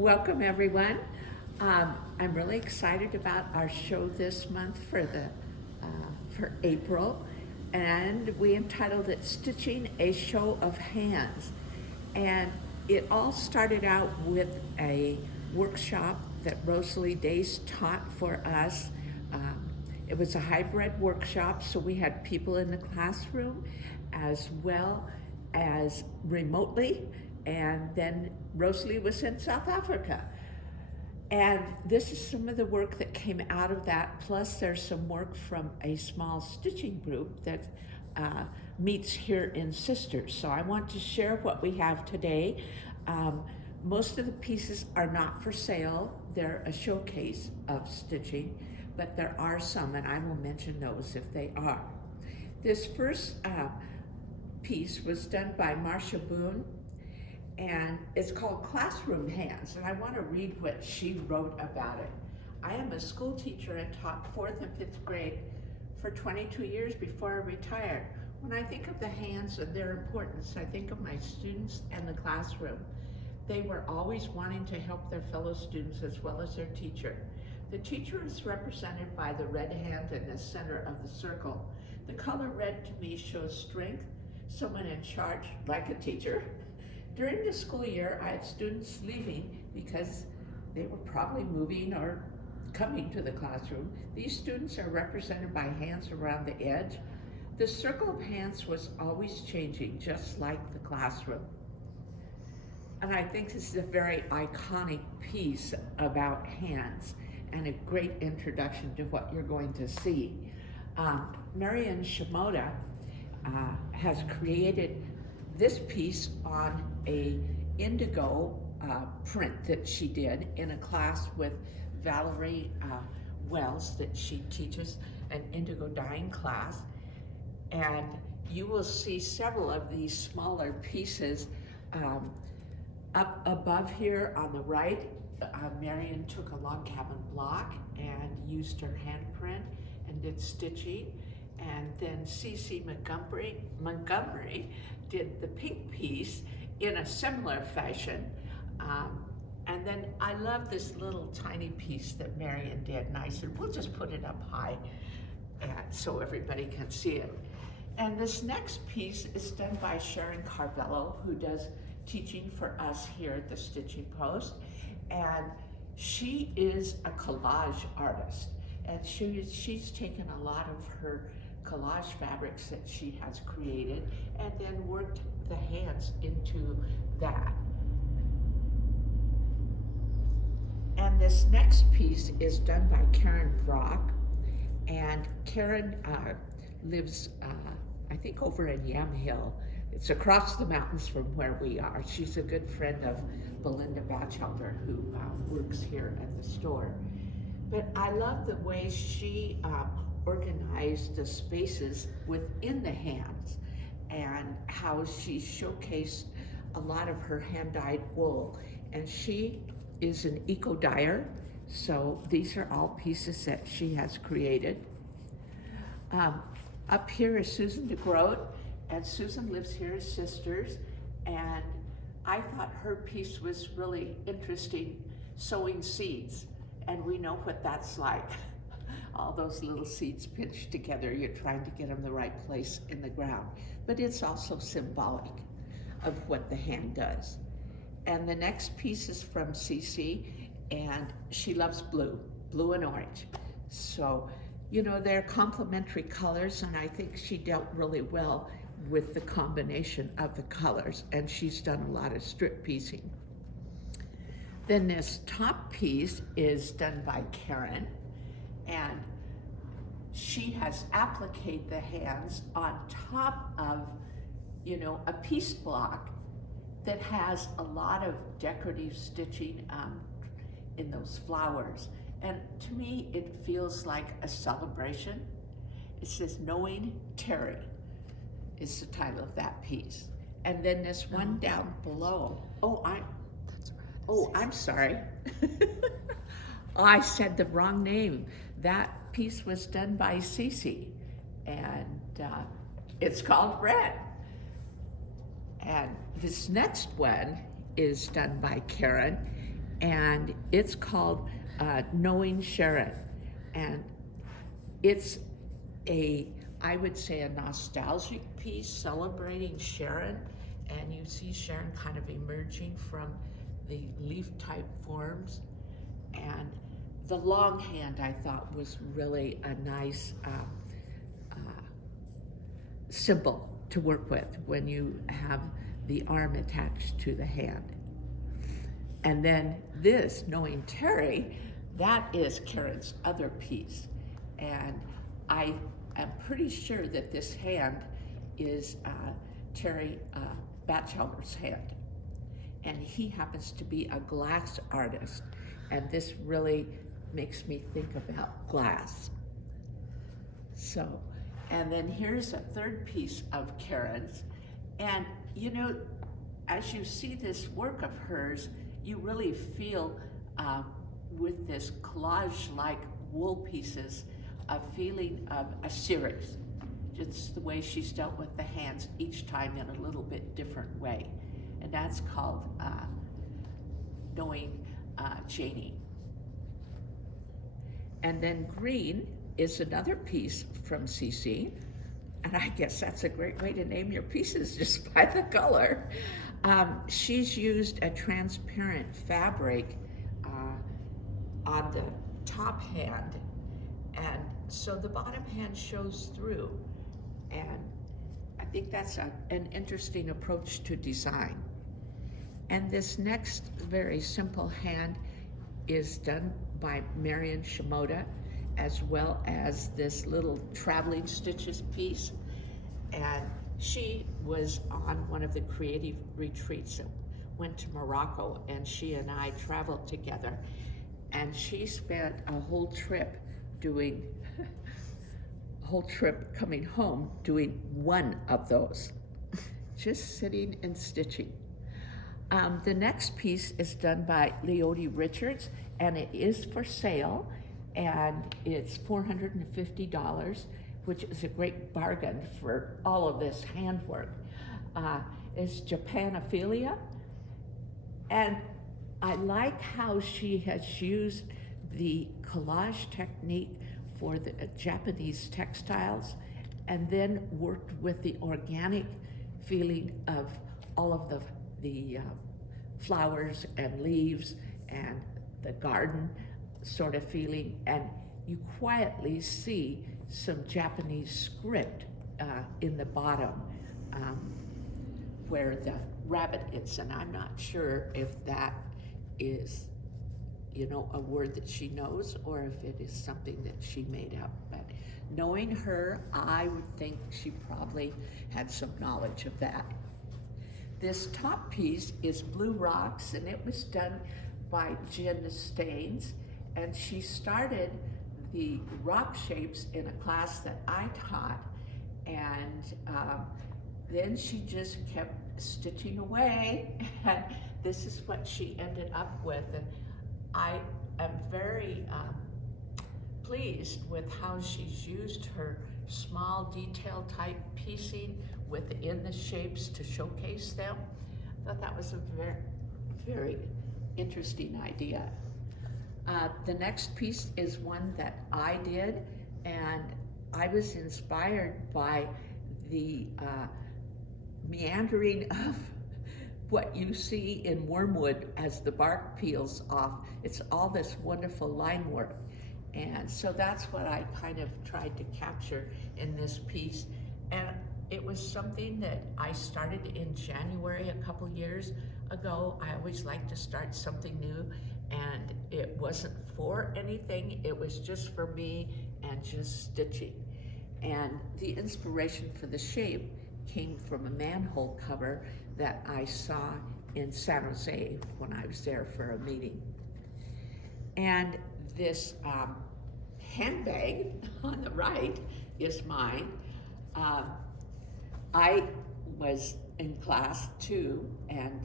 Welcome, everyone. I'm really excited about our show this month for April, and we entitled it "Stitching: A Show of Hands." And it all started out with a workshop that Rosalie Dace taught for us. It was a hybrid workshop, so we had people in the classroom as well as remotely, and then Rosalie was in South Africa. And this is some of the work that came out of that, plus there's some work from a small stitching group that meets here in Sisters. So I want to share what we have today. Most of the pieces are not for sale. They're a showcase of stitching, but there are some, and I will mention those if they are. This first piece was done by Marcia Boone, and it's called Classroom Hands, and I want to read what she wrote about it. I am a school teacher and taught 4th and 5th grade for 22 years before I retired. When I think of the hands and their importance, I think of my students and the classroom. They were always wanting to help their fellow students as well as their teacher. The teacher is represented by the red hand in the center of the circle. The color red to me shows strength, someone in charge, like a teacher. During the school year, I had students leaving because they were probably moving or coming to the classroom. These students are represented by hands around the edge. The circle of hands was always changing, just like the classroom. And I think this is a very iconic piece about hands and a great introduction to what you're going to see. Marian Shimoda has created this piece on a indigo print that she did in a class with Valori Wells that she teaches an indigo dyeing class. And you will see several of these smaller pieces up above here on the right. Marian took a log cabin block and used her handprint and did stitching. And then C.C. Montgomery did the pink piece in a similar fashion. And then I love this little tiny piece that Marian did, and I said, we'll just put it up high so everybody can see it. And this next piece is done by Sharon Carvello, who does teaching for us here at the Stitchin Post. And she is a collage artist. And she's taken a lot of her collage fabrics that she has created and then worked the hands into that. And this next piece is done by Karen Brock, and Karen lives I think over in Yamhill. It's across the mountains from where we are. She's a good friend of Belinda Batchelder, who works here at the store. But I love the way she organized the spaces within the hands and how she showcased a lot of her hand-dyed wool. And she is an eco-dyer, so these are all pieces that she has created. Up here is Susan DeGroat, and Susan lives here as Sisters, and I thought her piece was really interesting, sowing seeds, and we know what that's like. All those little seeds pinched together, you're trying to get them the right place in the ground. But it's also symbolic of what the hand does. And the next piece is from Cece, and she loves blue and orange. So, you know, they're complementary colors, and I think she dealt really well with the combination of the colors, and she's done a lot of strip piecing. Then this top piece is done by Karen, and she has appliqued the hands on top of, you know, a piece block that has a lot of decorative stitching in those flowers. And to me, it feels like a celebration. It says, Knowing Terry is the title of that piece. And then this one down below, I'm sorry. Oh, I said the wrong name. That piece was done by Cece, and it's called Red. And this next one is done by Karen, and it's called Knowing Sharon. And it's I would say, a nostalgic piece celebrating Sharon. And you see Sharon kind of emerging from the leaf-type forms. And the long hand, I thought, was really a nice symbol to work with when you have the arm attached to the hand. And then this, Knowing Terry, that is Karen's other piece. And I am pretty sure that this hand is Terry Batchelder's hand. And he happens to be a glass artist. And this really makes me think about glass. So, and then here's a third piece of Karen's. And you know, as you see this work of hers, you really feel with this collage-like wool pieces, a feeling of a series. Just the way she's dealt with the hands each time in a little bit different way. And that's called Knowing Janie. And then green is another piece from CC. And I guess that's a great way to name your pieces, just by the color. She's used a transparent fabric on the top hand, and so the bottom hand shows through. And I think that's an interesting approach to design. And this next very simple hand is done by Marion Shimoda, as well as this little traveling stitches piece. And she was on one of the creative retreats that went to Morocco, and she and I traveled together. And she spent a whole trip coming home doing one of those, just sitting and stitching. The next piece is done by Leonie Richards, and it is for sale, and it's $450, which is a great bargain for all of this handwork. It's Japanophilia, and I like how she has used the collage technique for the Japanese textiles, and then worked with the organic feeling of all of the flowers and leaves and the garden sort of feeling, and you quietly see some Japanese script in the bottom where the rabbit is, and I'm not sure if that is, you know, a word that she knows or if it is something that she made up. But knowing her, I would think she probably had some knowledge of that. This top piece is Blue Rocks, and it was done by Jen Staines, and she started the rock shapes in a class that I taught, and then she just kept stitching away, and this is what she ended up with. And I am very pleased with how she's used her small detail type piecing within the shapes to showcase them. I thought that was a very, very interesting idea. The next piece is one that I did, and I was inspired by the meandering of what you see in wormwood as the bark peels off. It's all this wonderful line work. And so that's what I kind of tried to capture in this piece. And it was something that I started in January a couple years ago. I always like to start something new, and it wasn't for anything, it was just for me and just stitching. And the inspiration for the shape came from a manhole cover that I saw in San Jose when I was there for a meeting. And this handbag on the right is mine. I was in class too, and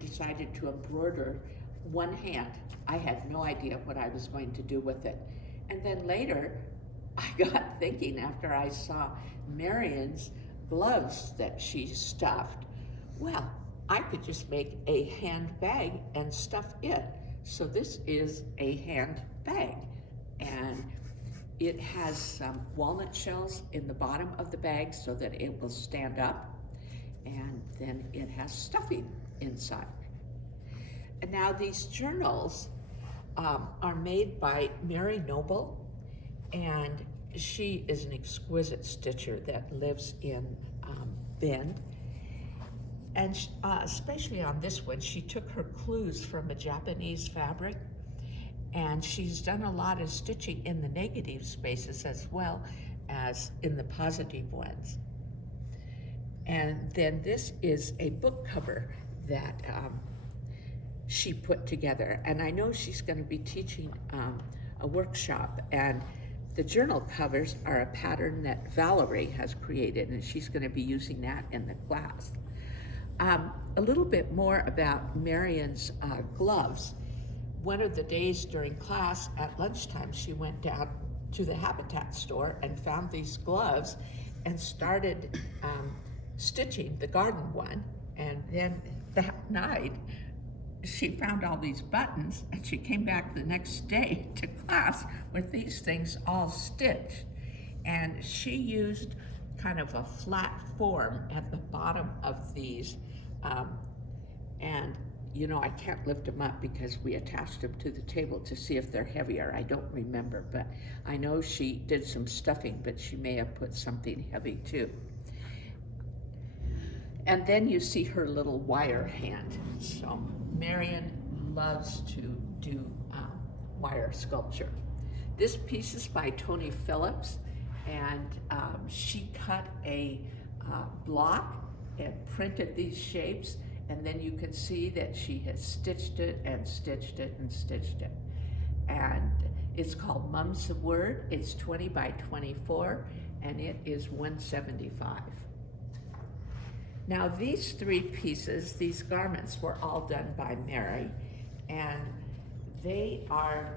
decided to embroider one hand. I had no idea what I was going to do with it. And then later, I got thinking after I saw Marion's gloves that she stuffed. Well, I could just make a handbag and stuff it. So this is a handbag, and it has some walnut shells in the bottom of the bag so that it will stand up, and then it has stuffing inside. And now these journals are made by Mary Noble, and she is an exquisite stitcher that lives in Bend. And especially on this one, she took her clues from a Japanese fabric, and she's done a lot of stitching in the negative spaces as well as in the positive ones. And then this is a book cover that she put together. And I know she's going to be teaching a workshop, and the journal covers are a pattern that Valori has created, and she's going to be using that in the class. A little bit more about Marion's gloves. One of the days during class at lunchtime, she went down to the Habitat store and found these gloves and started stitching the garden one. And then that night, she found all these buttons, and she came back the next day to class with these things all stitched. And she used kind of a flat form at the bottom of these. And you know, I can't lift them up because we attached them to the table to see if they're heavier. I don't remember, but I know she did some stuffing, but she may have put something heavy too. And then you see her little wire hand. So Marion loves to do wire sculpture. This piece is by Tony Phillips, and she cut a block and printed these shapes, and then you can see that she has stitched it and stitched it and stitched it. And it's called Mum's the Word. It's 20 by 24, and it is $175. Now these three pieces, these garments, were all done by Mary, and they are,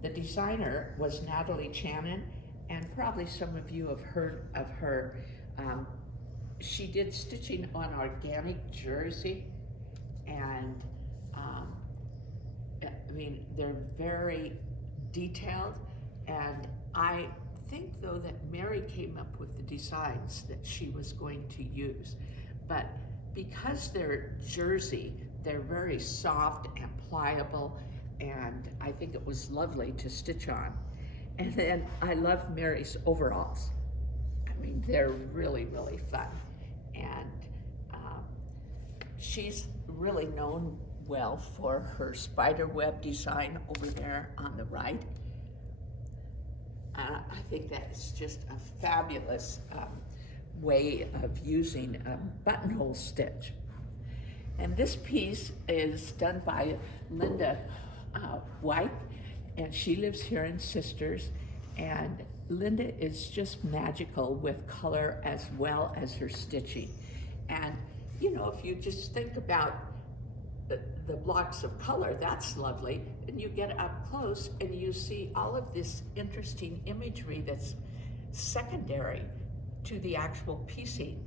the designer was Natalie Channon, and probably some of you have heard of her. She did stitching on organic jersey, and I mean, they're very detailed, and I think though that Mary came up with the designs that she was going to use, but because they're jersey, they're very soft and pliable, and I think it was lovely to stitch on. And then I love Mary's overalls. I mean, they're really, really fun. And she's really known well for her spider web design over there on the right. I think that is just a fabulous way of using a buttonhole stitch. And this piece is done by Linda White, and she lives here in Sisters, and Linda is just magical with color as well as her stitching. And you know, if you just think about the blocks of color, that's lovely, and you get up close and you see all of this interesting imagery that's secondary to the actual piecing.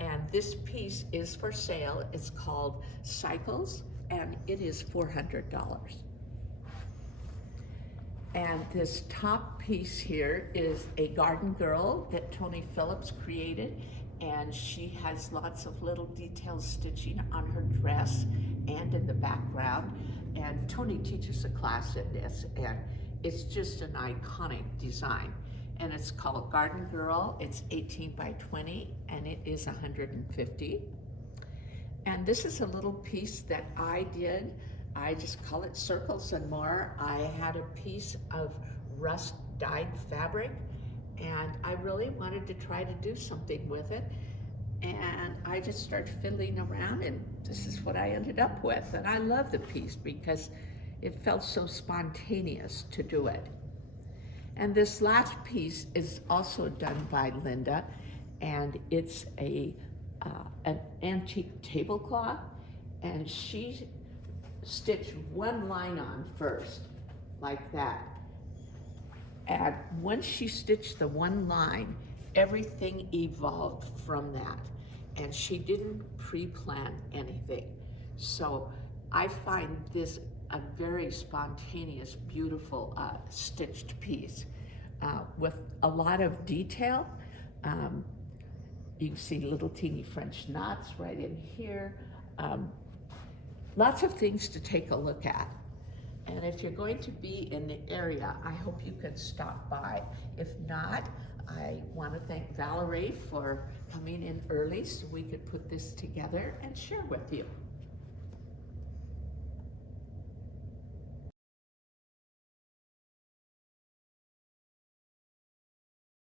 And this piece is for sale. It's called Cycles, and it is $400. And this top piece here is a garden girl that Tony Phillips created, and she has lots of little detailed stitching on her dress and in the background. And Tony teaches a class in this, and it's just an iconic design. And it's called Garden Girl. It's 18 by 20, and it is $150. And this is a little piece that I did. I just call it Circles and More. I had a piece of rust dyed fabric, and I really wanted to try to do something with it. And I just started fiddling around, and this is what I ended up with. And I love the piece because it felt so spontaneous to do it. And this last piece is also done by Linda, and it's an antique tablecloth, and she stitched one line on first, like that. And once she stitched the one line, everything evolved from that. and she didn't pre-plan anything. So I find this a very spontaneous, beautiful stitched piece with a lot of detail. You can see little teeny French knots right in here. Lots of things to take a look at. And if you're going to be in the area, I hope you can stop by. If not, I want to thank Valori for coming in early so we could put this together and share with you.